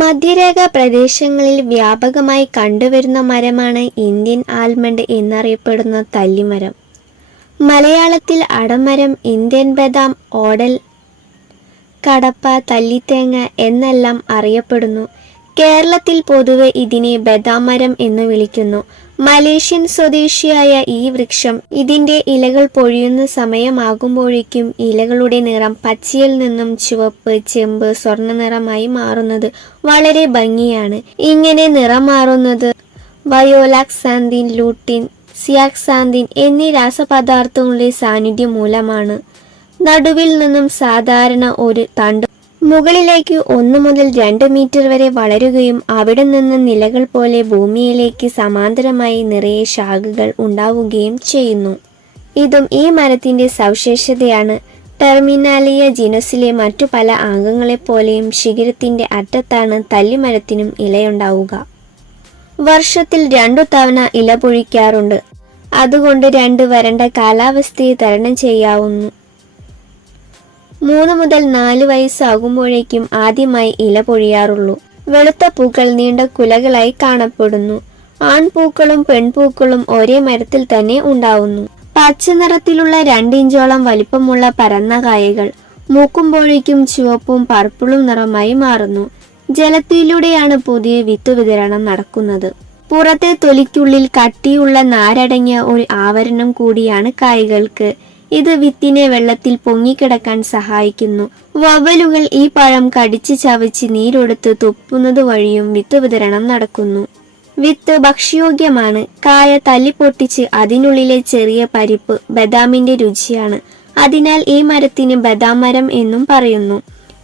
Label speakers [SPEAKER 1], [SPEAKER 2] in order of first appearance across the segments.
[SPEAKER 1] മധ്യരേഖ പ്രദേശങ്ങളിൽ വ്യാപകമായി കണ്ടുവരുന്ന മരമാണ് ഇന്ത്യൻ ആൽമണ്ട് എന്നറിയപ്പെടുന്ന തല്ലിമരം. മലയാളത്തിൽ അടമരം ഇന്ത്യൻ ബദാം ഓടൽ കടപ്പ തല്ലിത്തേങ്ങ എന്നെല്ലാം അറിയപ്പെടുന്നു. കേരളത്തിൽ പൊതുവെ ഇതിനെ ബദാമരം എന്ന് വിളിക്കുന്നു. മലേഷ്യൻ സ്വദേശിയായ ഈ വൃക്ഷം ഇതിന്റെ ഇലകൾ പൊഴിയുന്ന സമയമാകുമ്പോഴേക്കും ഇലകളുടെ നിറം പച്ചയിൽ നിന്നും ചുവപ്പ് ചെമ്പ് സ്വർണ നിറമായി മാറുന്നത് വളരെ ഭംഗിയാണ്. ഇങ്ങനെ നിറം മാറുന്നത് വയോലാക്സാന്തിൻ ലൂട്ടിൻ സിയാക്സാന്തിൻ എന്നീ രാസപദാർത്ഥങ്ങളുടെ സാന്നിധ്യം മൂലമാണ്. നടുവിൽ നിന്നും സാധാരണ ഒരു തണ്ട് മുകളിലേക്ക് ഒന്ന് മുതൽ രണ്ട് മീറ്റർ വരെ വളരുകയും അവിടെ നിന്ന് നിലകൾ പോലെ ഭൂമിയിലേക്ക് സമാന്തരമായി നിറയെ ശാഖകൾ ഉണ്ടാവുകയും ചെയ്യുന്നു. ഇതും ഈ മരത്തിന്റെ സവിശേഷതയാണ്. ടെർമിനാലിയ ജിനസിലെ മറ്റു പല അംഗങ്ങളെപ്പോലെയും ശിഖരത്തിന്റെ അറ്റത്താണ് തല്ലിമരത്തിനും ഇലയുണ്ടാവുക. വർഷത്തിൽ രണ്ടു തവണ ഇല പൊഴിക്കാറുണ്ട്. അതുകൊണ്ട് രണ്ട് വരണ്ട കാലാവസ്ഥയെ തരണം ചെയ്യാവുന്നു. മൂന്ന് മുതൽ നാല് വയസ്സാകുമ്പോഴേക്കും ആദ്യമായി ഇല പൊഴിയാറുള്ളൂ. വെളുത്ത പൂക്കൾ നീണ്ട കുലകളായി കാണപ്പെടുന്നു. ആൺപൂക്കളും പെൺപൂക്കളും ഒരേ മരത്തിൽ തന്നെ ഉണ്ടാവുന്നു. പച്ച നിറത്തിലുള്ള രണ്ടിഞ്ചോളം വലിപ്പമുള്ള പരന്ന കായകൾ മൂക്കുമ്പോഴേക്കും ചുവപ്പും പർപ്പിളും നിറമായി മാറുന്നു. ജലത്തിലൂടെയാണ് പുതിയ വിത്ത് വിതരണം നടക്കുന്നത്. പുറത്തെ തൊലിക്കുള്ളിൽ കട്ടിയുള്ള നാരടങ്ങിയ ഒരു ആവരണം കൂടിയാണ് കായ്കൾക്ക് ഇത് വിത്തിനെ വെള്ളത്തിൽ പൊങ്ങിക്കിടക്കാൻ സഹായിക്കുന്നു. വവലുകൾ ഈ പഴം കടിച്ചു ചവച്ച് നീരൊടുത്ത് തുപ്പുന്നത് വഴിയും വിത്ത് വിതരണം നടക്കുന്നു. വിത്ത് ഭക്ഷ്യയോഗ്യമാണ്. കായ തല്ലിപ്പൊട്ടിച്ച് അതിനുള്ളിലെ ചെറിയ പരിപ്പ് ബദാമിന്റെ രുചിയാണ്. അതിനാൽ ഈ മരത്തിന് ബദാം മരം എന്നും പറയുന്നു.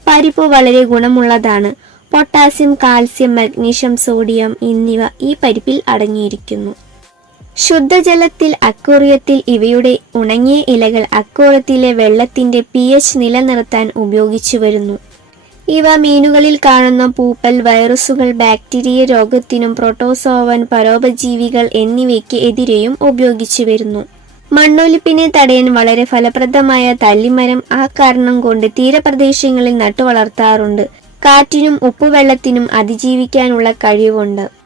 [SPEAKER 1] പരിപ്പ് വളരെ ഗുണമുള്ളതാണ്. പൊട്ടാസ്യം കാൽസ്യം മഗ്നീഷ്യം സോഡിയം എന്നിവ ഈ പരിപ്പിൽ അടങ്ങിയിരിക്കുന്നു. ശുദ്ധജലത്തിൽ അക്കോറിയത്തിൽ ഇവയുടെ ഉണങ്ങിയ ഇലകൾ അക്കോറത്തിലെ വെള്ളത്തിന്റെ പി എച്ച് നിലനിർത്താൻ ഉപയോഗിച്ചു വരുന്നു. ഇവ മീനുകളിൽ കാണുന്ന പൂപ്പൽ വൈറസുകൾ ബാക്ടീരിയ രോഗത്തിനും പ്രോട്ടോസോവൻ പരോപജീവികൾ എന്നിവയ്ക്ക് എതിരെയും ഉപയോഗിച്ചു വരുന്നു. മണ്ണൊലിപ്പിനെ തടയാൻ വളരെ ഫലപ്രദമായ തല്ലിമരം ആ കാരണം കൊണ്ട് തീരപ്രദേശങ്ങളിൽ നട്ടുവളർത്താറുണ്ട്. കാറ്റിനും ഉപ്പുവെള്ളത്തിനും അതിജീവിക്കാനുള്ള കഴിവുണ്ട്.